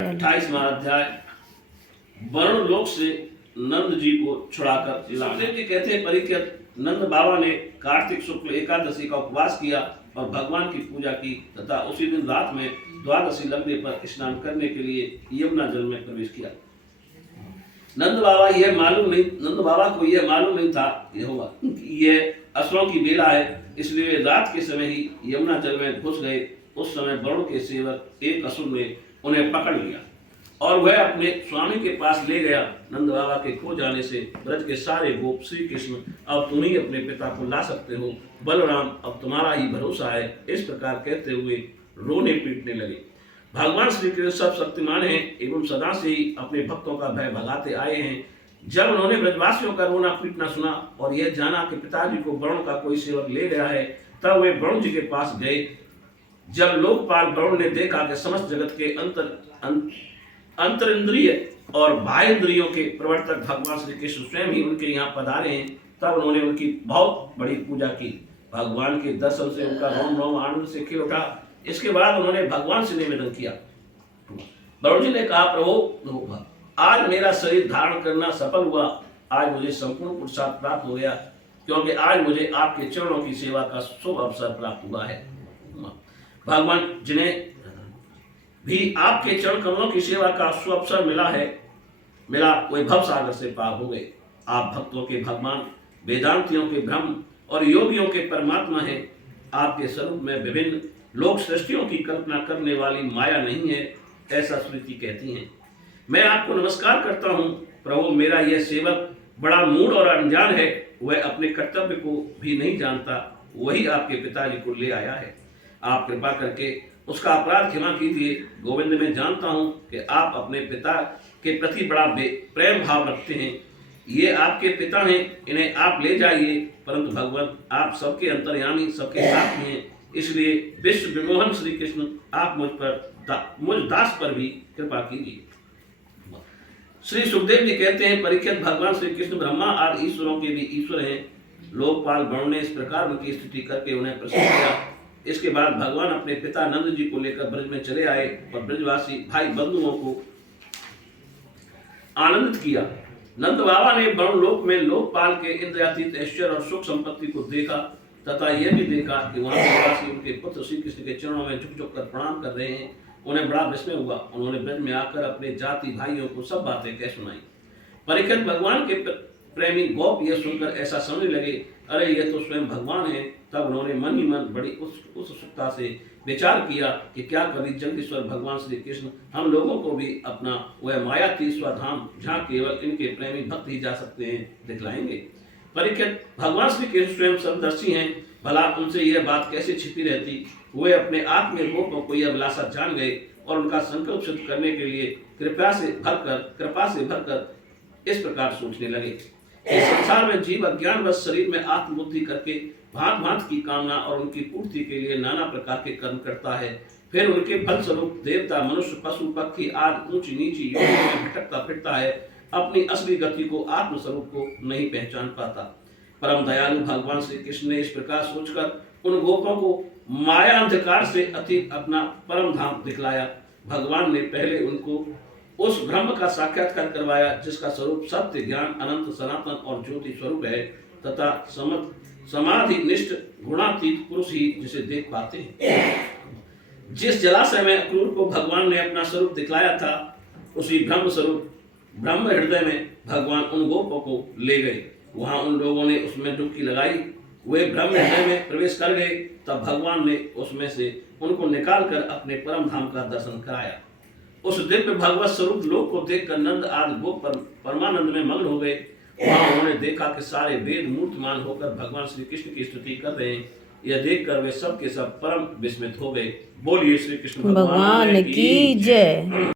28वां अध्याय वरुण लोक से नंद जी को छुड़ाकर सुखदेव जी कहते हैं, परीक्षित, नंद बाबा ने कार्तिक शुक्ल एकादशी का उपवास किया और भगवान की पूजा की तथा उसी दिन रात में द्वादशी लगने पर स्नान करने के लिए यमुना जल में प्रवेश किया। नंद बाबा को यह मालूम नहीं था यह असुरों की बेला है, इसलिए रात के समय ही यमुना जल में घुस गए। उस समय वरुण के सेवक एक असुर ने उन्हें पकड़ लिया और वह अपने स्वामी के पास ले गया। नंद बाबा के खो जाने से ब्रज के सारे गोप, श्री कृष्ण, अब तुम ही अपने पिता को ला सकते हो, बलराम अब तुम्हारा ही भरोसा है, इस प्रकार कहते हुए रोने पीटने लगे। भगवान श्री कृष्ण सब शक्तिमान हैं एवं सदा से ही अपने भक्तों का भय भगाते आए हैं। जब उन्होंने ब्रजवासियों का रोना पीटना सुना और यह जाना कि पिताजी को वरुण का कोई सेवक ले गया है, तब वे वरुण जी के पास गए। जब लोकपाल वरुण ने देखा कि समस्त जगत के अंतरिंद्रिय और बाह्य इंद्रियों के प्रवर्तक भगवान श्री कृष्ण स्वयं ही उनके यहाँ पधारे हैं, तब उन्होंने उनकी बहुत बड़ी पूजा की। भगवान के दर्शन से उनका रोम रोम आनंद से खिल उठा। इसके बाद उन्होंने भगवान से निवेदन किया। वरुण जी ने कहा, प्रभु, आज मेरा शरीर धारण करना सफल हुआ। आज मुझे संपूर्ण पुरुषार्थ प्राप्त हो गया, क्योंकि आज मुझे आपके चरणों की सेवा का शुभ अवसर प्राप्त हुआ है। भगवान जिन्हें भी आपके चरण कमलों की सेवा का शुभ अवसर मिला वे भव सागर से पार हो गए। आप भक्तों के भगवान, वेदांतियों के ब्रह्म और योगियों के परमात्मा हैं। आपके स्वरूप में विभिन्न लोक सृष्टियों की कल्पना करने वाली माया नहीं है, ऐसा स्मृति कहती है। मैं आपको नमस्कार करता हूँ प्रभु। मेरा यह सेवक बड़ा मूढ़ और अनजान है, वह अपने कर्तव्य को भी नहीं जानता। वही आपके पिताजी को ले आया है। आप कृपा करके उसका अपराध क्षमा कीजिए। गोविंद, मैं जानता हूँ कि आप अपने पिता के प्रति बड़ा प्रेम भाव रखते हैं। ये आपके पिता हैं, इन्हें आप ले जाइए। परंतु भगवान, आप सबके अंतर्यामी, सबके साथ हैं, इसलिए विश्व विमोहन श्री कृष्ण, आप मुझ दास पर भी कृपा कीजिए। श्री सुखदेव जी कहते हैं, परीक्षित, भगवान श्री कृष्ण ब्रह्मा आदि ईश्वरों के भी ईश्वर हैं। लोकपाल वरुण ने इस प्रकार उनकी स्तुति करके उन्हें प्रसन्न किया। इसके बाद भगवान अपने पिता नंद जी को लेकर ब्रज में चले आए और ब्रजवासी भाई बंधुओं को आनंदित किया। नंद बाबा ने वरुण लोक में लोकपाल के इंद्रियातीत ऐश्वर्य और सुख संपत्ति को देखा तथा यह भी देखा कि वहां ब्रजवासी उनके पुत्र श्री कृष्ण के चरणों में झुक झुक कर प्रणाम कर रहे हैं। उन्हें बड़ा विस्मय हुआ। उन्होंने ब्रज में आकर अपने जाति भाइयों को सब बातें कह सुनाई। परीक्षित, भगवान के प्रेमी गोप यह सुनकर ऐसा समझने लगे, अरे यह तो स्वयं भगवान है। तब उन्होंने मन ही मन बड़ी उत्सुकता से विचार किया कि क्या कभी जगदीश्वर भगवान श्री कृष्ण हम लोगों को भी अपना वह मायातीत स्वधाम, जहाँ केवल इनके प्रेमी भक्त ही जा सकते हैं, दिखलाएंगे। परीक्षित, भगवान श्री कृष्ण स्वयं सर्वदर्शी हैं, भला उनसे यह बात कैसे छिपी रहती। वे अपने आत्मीय गोपों को यह अभिलाषा जान गए और उनका संकल्प सिद्ध करने के लिए कृपा से भरकर इस प्रकार सोचने लगे। इस संसार में जीव अज्ञान व शरीर में आत्मबुद्धि करके भांत भांत की कामना और उनकी पूर्ति के लिए नाना प्रकार के कर्म करता है। फिर उनके फल स्वरूप देवता, मनुष्य, पशु, पक्षी आदि ऊंची नीची योनियों में भटकता फिरता है, अपनी असली गति को, आत्म स्वरूप को नहीं पहचान पाता। परम दयालु भगवान श्री कृष्ण ने इस प्रकार सोचकर उन गोपों को माया अंधकार से अतीत अपना परम धाम दिखलाया। भगवान ने पहले उनको उस ब्रह्म का साक्षात्कार करवाया जिसका स्वरूप सत्य, ज्ञान, अनंत, सनातन और ज्योति स्वरूप है तथा समाधि निष्ठ गुणातीत पुरुष ही जिसे देख पाते हैं। जिस जलाशय में अक्रूर को भगवान ने अपना स्वरूप दिखलाया था, उसी ब्रह्म स्वरूप ब्रह्म हृदय में भगवान उन गोपों को ले गए। वहां उन लोगों ने उसमें डुबकी लगाई। वे ब्रह्म हृदय में प्रवेश कर गए। तब भगवान ने उसमें से उनको निकालकर अपने परम धाम का दर्शन कराया। उस दिव्य भगवत स्वरूप लोक को देखकर नंद आदि गोप परमानंद में मग्न हो गए। वहां उन्होंने देखा कि सारे वेद मूर्तिमान होकर भगवान श्री कृष्ण की स्तुति कर रहे हैं। यह देखकर वे सब के सब परम विस्मित हो गए। बोलिए श्री कृष्ण भगवान की जय।